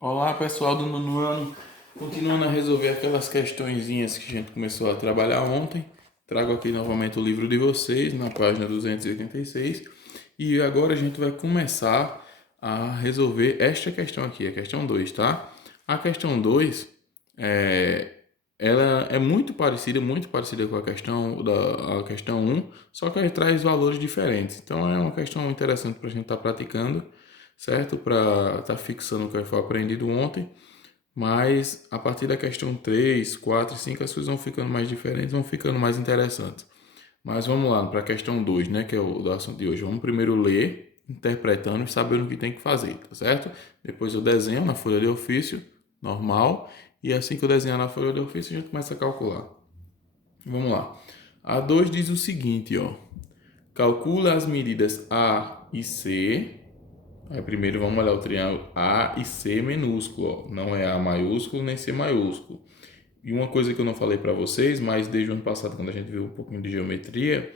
Olá pessoal do nono ano, continuando a resolver aquelas questõezinhas que a gente começou a trabalhar ontem. Trago aqui novamente o livro de vocês na página 286 e agora a gente vai começar a resolver esta questão aqui, a questão 2, tá? A questão 2 é, ela é muito parecida com a questão um, só que ela traz valores diferentes. Então é uma questão interessante para a gente estar praticando, certo? Para estar fixando o que foi aprendido ontem. Mas a partir da questão 3, 4 e 5 as coisas vão ficando mais diferentes, vão ficando mais interessantes. Mas vamos lá para a questão 2, né, que é o do assunto de hoje. Vamos primeiro ler, interpretando e sabendo o que tem que fazer, tá certo? Depois eu desenho na folha de ofício, normal, e assim que eu desenhar na folha de ofício, a gente começa a calcular. Vamos lá. A 2 diz o seguinte, ó. Calcula as medidas A e C. Aí primeiro vamos olhar o triângulo A e C minúsculo, ó. Não é A maiúsculo nem C maiúsculo. E uma coisa que eu não falei para vocês, mas desde o ano passado, quando a gente viu um pouquinho de geometria,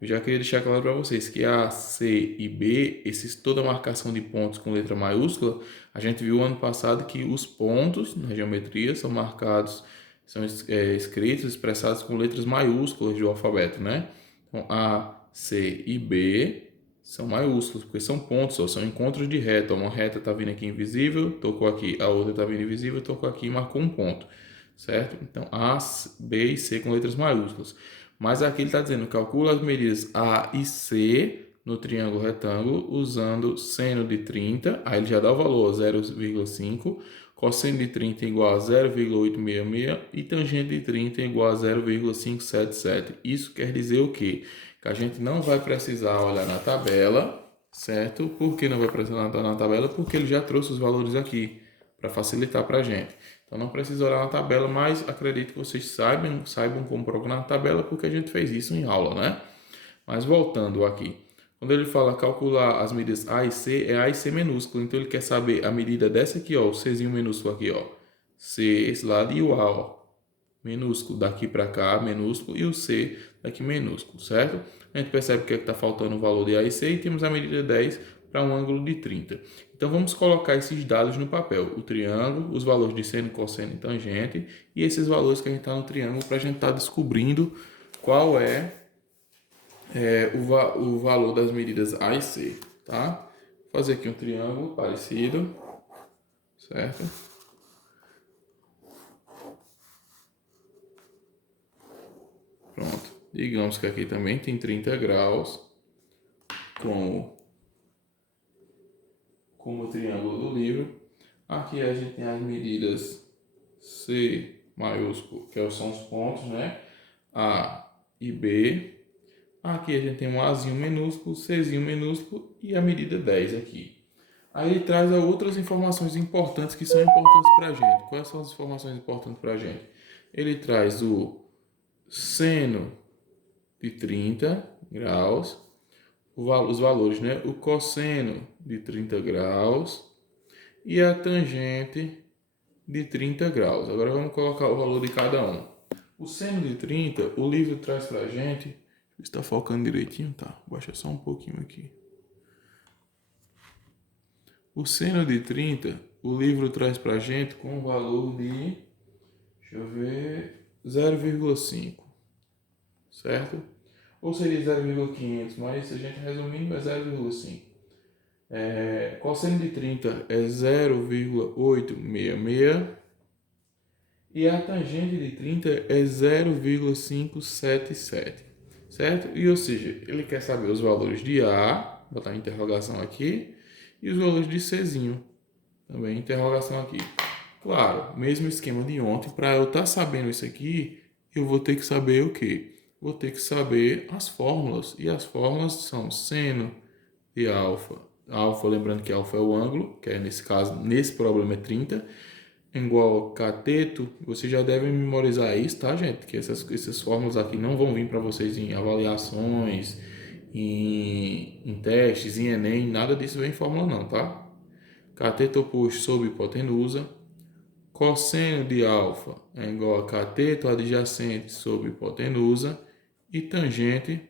eu já queria deixar claro para vocês que A, C e B, toda a marcação de pontos com letra maiúscula, a gente viu ano passado que os pontos na geometria são marcados, são escritos, expressados com letras maiúsculas do alfabeto, né? Então A, C e B são maiúsculos, porque são pontos, ó, são encontros de reta. Uma reta está vindo aqui invisível, tocou aqui, a outra está vindo invisível, tocou aqui e marcou um ponto, certo? Então A, B e C com letras maiúsculas. Mas aqui ele está dizendo, calcula as medidas A e C no triângulo retângulo usando seno de 30, aí ele já dá o valor 0,5, cosseno de 30 igual a 0,866 e tangente de 30 igual a 0,577. Isso quer dizer o quê? Que a gente não vai precisar olhar na tabela, certo? Por que não vai precisar olhar na tabela? Porque ele já trouxe os valores aqui para facilitar para a gente. Então não precisa olhar na tabela, mas acredito que vocês saibam como procurar na tabela, porque a gente fez isso em aula, né? Mas voltando aqui, quando ele fala calcular as medidas A e C, é A e C minúsculo. Então ele quer saber a medida dessa aqui, ó, o Czinho minúsculo aqui, ó. C esse lado e o A, ó, minúsculo daqui para cá, minúsculo, e o C daqui minúsculo, certo? A gente percebe que está faltando o valor de A e C e temos a medida 10 para um ângulo de 30. Então vamos colocar esses dados no papel, o triângulo, os valores de seno, cosseno e tangente e esses valores que a gente está no triângulo para a gente estar descobrindo qual o valor das medidas A e C, tá? Vou fazer aqui um triângulo parecido, certo? Pronto. Digamos que aqui também tem 30 graus, como, como o triângulo do livro. Aqui a gente tem as medidas C maiúsculo, que são os pontos, né? A e B. Aqui a gente tem um Azinho minúsculo, Czinho minúsculo e a medida 10 aqui. Aí ele traz outras informações importantes que são importantes para a gente. Quais são as informações importantes para a gente? Ele traz o seno de 30 graus, os valores, né? O cosseno de 30 graus e a tangente de 30 graus. Agora vamos colocar o valor de cada um. O seno de 30, o livro traz para a gente. Está focando direitinho? Tá. Baixa só um pouquinho aqui. O seno de 30, o livro traz para a gente com o valor de, deixa eu ver, 0,5, certo? Ou seria 0,500, mas a gente resumindo é 0,5. Cosseno de 30 é 0,866 e a tangente de 30 é 0,577, certo? E ou seja, ele quer saber os valores de A, botar interrogação aqui, e os valores de Czinho, também interrogação aqui. Claro, mesmo esquema de ontem, para eu estar sabendo isso aqui, eu vou ter que saber o quê? Vou ter que saber as fórmulas, e as fórmulas são seno de alfa. Alfa, lembrando que alfa é o ângulo, que é nesse caso, nesse problema é 30, igual cateto. Vocês já devem memorizar isso, tá, gente? Que essas fórmulas aqui não vão vir para vocês em avaliações, em testes, em Enem, nada disso vem em fórmula não, tá? Cateto oposto sobre hipotenusa. Cosseno de alfa é igual a cateto adjacente sobre hipotenusa. E tangente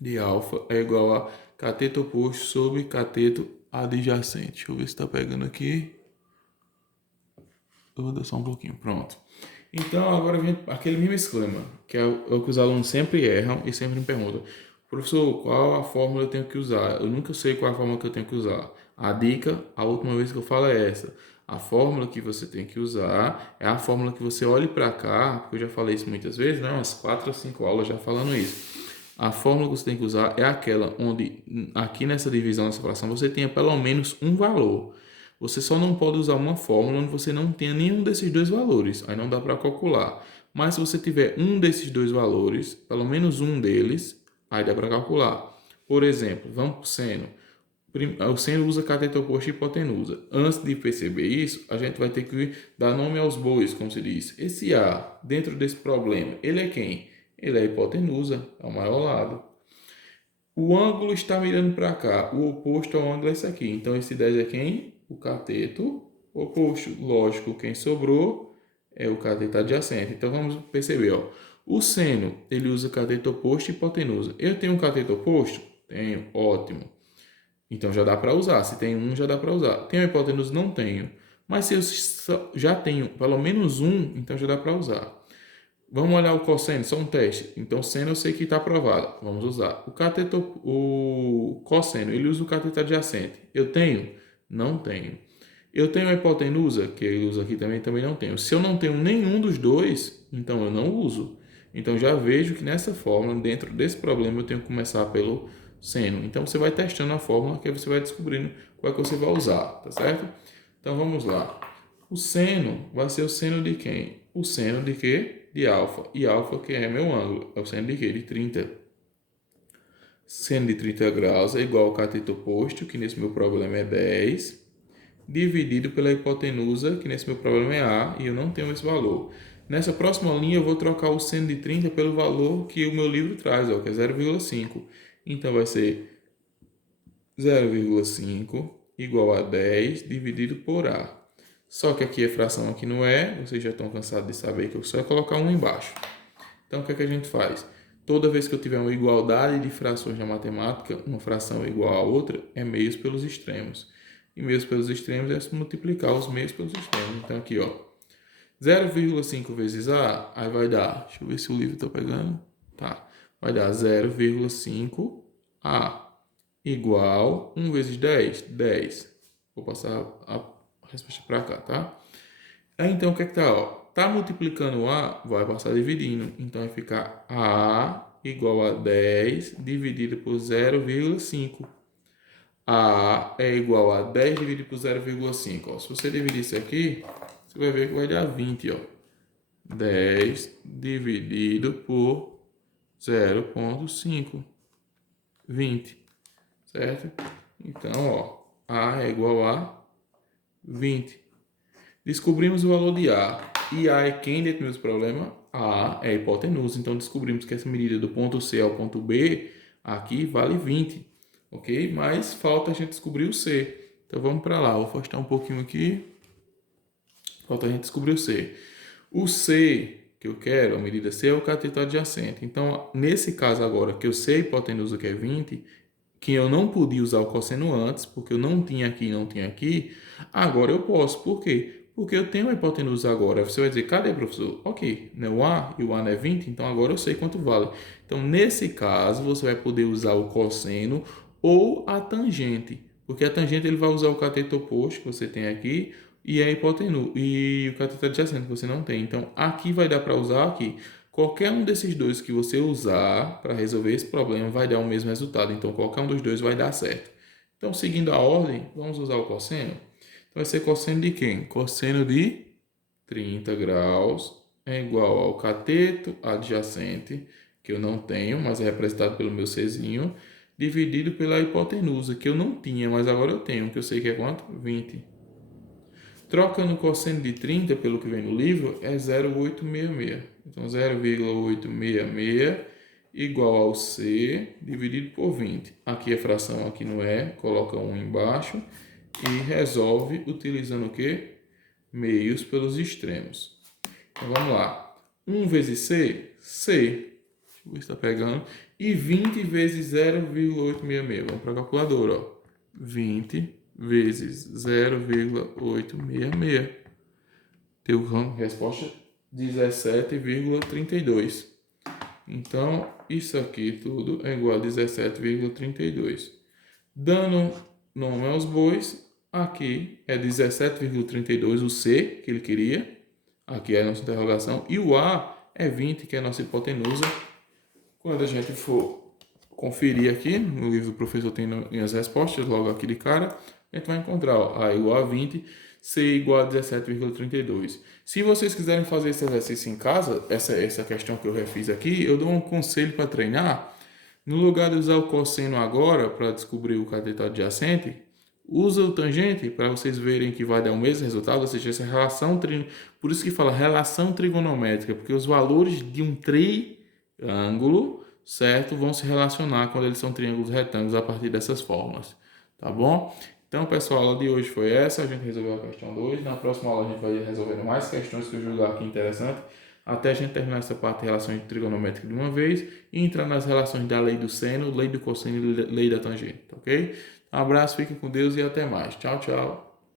de alfa é igual a cateto oposto sobre cateto adjacente. Deixa eu ver se está pegando aqui. Eu vou dar só um pouquinho, pronto. Então, agora vem aquele mesmo esquema, que é o que os alunos sempre erram e sempre me perguntam: professor, qual a fórmula eu tenho que usar? Eu nunca sei qual a fórmula que eu tenho que usar. A dica, a última vez que eu falo é essa. A fórmula que você tem que usar é a fórmula que você olhe para cá, porque eu já falei isso muitas vezes, né? Umas 4 ou 5 aulas já falando isso. A fórmula que você tem que usar é aquela onde, aqui nessa divisão, nessa fração, você tenha pelo menos um valor. Você só não pode usar uma fórmula onde você não tenha nenhum desses dois valores. Aí não dá para calcular. Mas se você tiver um desses dois valores, pelo menos um deles, aí dá para calcular. Por exemplo, vamos para o seno. O seno usa cateto oposto e hipotenusa. Antes de perceber isso, a gente vai ter que dar nome aos bois, como se diz. Esse A, dentro desse problema, ele é quem? Ele é a hipotenusa, é o maior lado. O ângulo está mirando para cá. O oposto ao ângulo é esse aqui. Então, esse 10 é quem? O cateto oposto. Lógico, quem sobrou é o cateto adjacente. Então, vamos perceber, ó. O seno, ele usa cateto oposto e hipotenusa. Eu tenho um cateto oposto? Tenho, ótimo. Então, já dá para usar. Se tem um, já dá para usar. Tenho hipotenusa? Não tenho. Mas se eu já tenho pelo menos um, então já dá para usar. Vamos olhar o cosseno, só um teste. Então, seno eu sei que está aprovado. Vamos usar. O cosseno, ele usa o cateto adjacente. Eu tenho? Não tenho. Eu tenho a hipotenusa, que ele usa aqui também não tenho. Se eu não tenho nenhum dos dois, então eu não uso. Então, já vejo que nessa fórmula, dentro desse problema, eu tenho que começar pelo seno. Então, você vai testando a fórmula, que aí você vai descobrindo qual é que você vai usar, tá certo? Então, vamos lá. O seno vai ser o seno de quem? O seno de quê? De alfa. E alfa, que é meu ângulo, é o seno de quê? De 30. Seno de 30 graus é igual ao cateto oposto, que nesse meu problema é 10, dividido pela hipotenusa, que nesse meu problema é A, e eu não tenho esse valor. Nessa próxima linha, eu vou trocar o seno de 30 pelo valor que o meu livro traz, ó, que é 0,5. Então, vai ser 0,5 igual a 10 dividido por A. Só que aqui é fração, aqui não é. Vocês já estão cansados de saber que eu só é colocar um embaixo. Então, o que é que a gente faz? Toda vez que eu tiver uma igualdade de frações na matemática, uma fração igual a outra, é meios pelos extremos. E meios pelos extremos é multiplicar os meios pelos extremos. Então, aqui, ó, 0,5 vezes A, aí vai dar, deixa eu ver se o livro está pegando. Tá, vai dar 0,5 A igual 1 vezes 10, 10. Vou passar a resposta para cá, tá? Aí, então, o que é que tá, ó? Tá multiplicando A, vai passar dividindo. Então, vai ficar A igual a 10 dividido por 0,5. A é igual a 10 dividido por 0,5. Ó, se você dividir isso aqui, você vai ver que vai dar 20, ó. 10 dividido por 0,5. 20, certo? Então, ó, A é igual a 20. Descobrimos o valor de A. E A é quem dentro do meu problema? A é a hipotenusa. Então, descobrimos que essa medida do ponto C ao ponto B aqui vale 20. Ok? Mas falta a gente descobrir o C. Então, vamos para lá. Vou afastar um pouquinho aqui. Falta a gente descobrir o C. O C que eu quero, a medida C, é o cateto adjacente. Então, nesse caso agora, que eu sei a hipotenusa que é 20, que eu não podia usar o cosseno antes, porque eu não tinha aqui e não tinha aqui, agora eu posso. Por quê? Porque eu tenho a hipotenusa agora. Você vai dizer, cadê, professor? Ok, não é o A e o A não é 20, então agora eu sei quanto vale. Então, nesse caso, você vai poder usar o cosseno ou a tangente, porque a tangente ele vai usar o cateto oposto que você tem aqui e a hipotenusa e o cateto adjacente que você não tem. Então, aqui vai dar para usar aqui. Qualquer um desses dois que você usar para resolver esse problema vai dar o mesmo resultado. Então, qualquer um dos dois vai dar certo. Então, seguindo a ordem, vamos usar o cosseno. Então, vai ser cosseno de quem? Cosseno de 30 graus é igual ao cateto adjacente, que eu não tenho, mas é representado pelo meu Czinho, dividido pela hipotenusa, que eu não tinha, mas agora eu tenho, que eu sei que é quanto? 20. Trocando o cosseno de 30 pelo que vem no livro, é 0,866. Então, 0,866 igual ao C dividido por 20. Aqui é fração, aqui não é. Coloca 1 embaixo e resolve utilizando o quê? Meios pelos extremos. Então, vamos lá. 1 vezes C, C. Deixa eu ver se está pegando. E 20 vezes 0,866. Vamos para a calculadora, ó. 20 vezes 0,866. Deu resposta 17,32. Então, isso aqui tudo é igual a 17,32. Dando nome aos bois, aqui é 17,32 o C, que ele queria. Aqui é a nossa interrogação. E o A é 20, que é a nossa hipotenusa. Quando a gente for conferir aqui, no livro do professor tem as respostas, logo aqui de cara, a gente vai encontrar ó, A igual a 20, C igual a 17,32. Se vocês quiserem fazer esse exercício em casa, essa questão que eu refiz aqui, eu dou um conselho para treinar. No lugar de usar o cosseno agora para descobrir o cateto adjacente, usa o tangente para vocês verem que vai dar o mesmo resultado, ou seja, essa relação, por isso que fala relação trigonométrica, porque os valores de um triângulo, certo, vão se relacionar quando eles são triângulos retângulos a partir dessas fórmulas, tá bom? Então, pessoal, a aula de hoje foi essa, a gente resolveu a questão 2, na próxima aula a gente vai resolver mais questões que eu julgar aqui interessante, até a gente terminar essa parte de relações trigonométricas de uma vez e entrar nas relações da lei do seno, lei do cosseno e lei da tangente, ok? Um abraço, fiquem com Deus e até mais. Tchau, tchau.